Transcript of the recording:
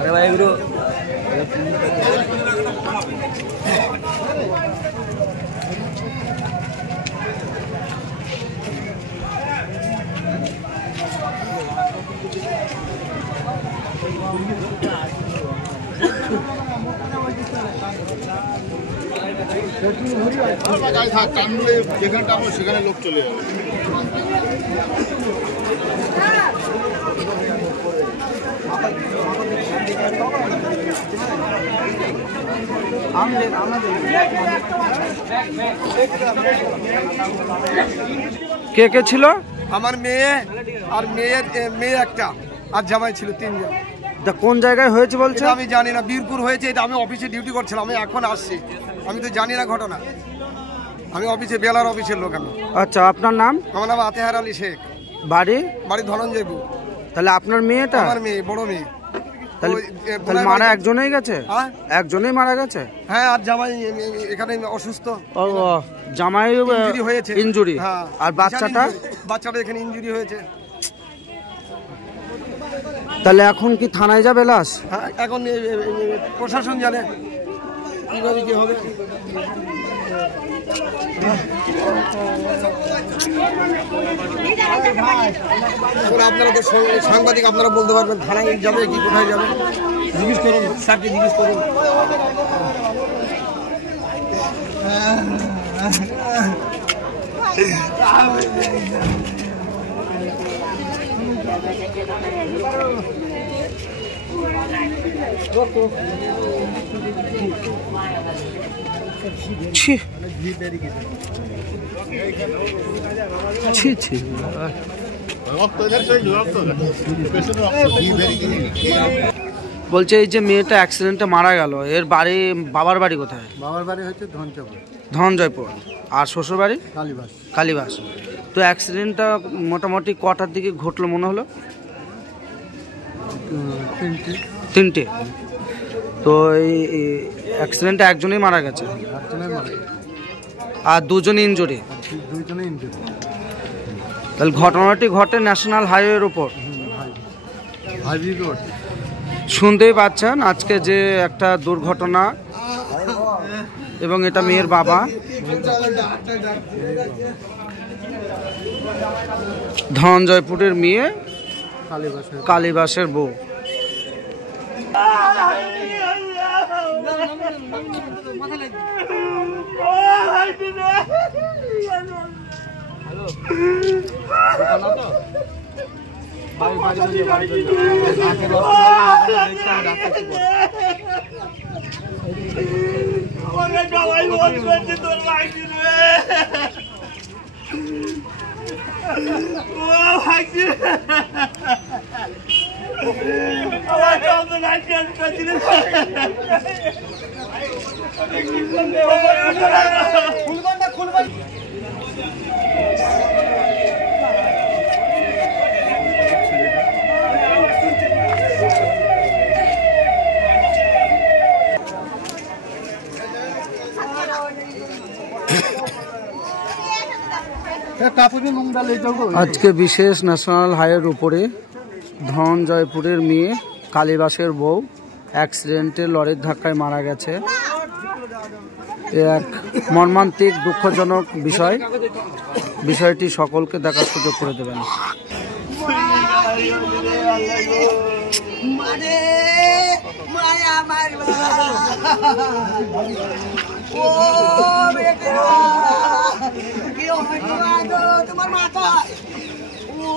अरे भाई गुरु যেখানে টানবো সেখানে লোক চলে যাবে। কে কে ছিল? আমার মেয়ে আর মেয়ে একটা আর জামাই ছিল, তিনজন। কোন জায়গায় হয়েছে বলছে? আমি জানি না, বীরপুর হয়েছে। এটা আমি অফিসে ডিউটি করছিলাম, আমি এখন আসছি, আমি তো জানি না ঘটনা। আমি অফিসে বেলার অফিসের লোক আমি। আচ্ছা, আপনার নাম? আমার নাম আতেহার আলী শেখ। বাড়ি? বাড়ি ধনঞ্জয়পুর। তাহলে আপনার মেয়েটা? আমার মেয়ে, বড় মেয়ে। তাহলে মারা একজনেই গেছে? একজনেই মারা গেছে। হ্যাঁ, আর জামাই এখানে অসুস্থ। ও, জামাই হয়েছে ইনজুরি। আর বাচ্চাটা? বাচ্চাটা এখানে ইনজুরি হয়েছে। তাহলে এখন কি থানায় যাবে লাশ? হ্যাঁ, এখন প্রশাসন জানে কিভাবে কি হবে। আপনারা তো সাংবাদিক, আপনারা বলতে পারবেন থানায় যাবে কি কোথায় যাবে। জিজ্ঞেস করুন স্যারকে, জিজ্ঞেস করুন। বলছে এই যে মেয়েটা অ্যাক্সিডেন্টে মারা গেল, এর বাড়ি, বাবার বাড়ি কোথায়? বাবার বাড়ি হচ্ছে ধনজয়পুর। আর শ্বশুর বাড়ি? কালীবাস। তো অ্যাক্সিডেন্টটা মোটামুটি কটার দিকে ঘটলো মনে হলো? 3টে। তো এই অ্যাক্সিডেন্টে একজনই মারা গেছে আর দুজন ইনজুরি। তাহলে ঘটনাটি ঘটে ন্যাশনাল হাইওয়ের উপর। শুনতেই পাচ্ছেন আজকে যে একটা দুর্ঘটনা, এবং এটা মেয়ের বাবা। ধনঞ্জয়পুরের মেয়ে, কালীবাসের বউ। আজকে বিশেষ ন্যাশনাল হাইওয়ের উপরে ধনঞ্জয়পুরের মেয়ে, কালীবাসের বউ অ্যাক্সিডেন্টে লরির ধাক্কায় মারা গেছে। এক মর্মান্তিক দুঃখজনক বিষয়। বিষয়টি সকলকে দেখার সুযোগ করে দেবেন। তোমার মাথা ও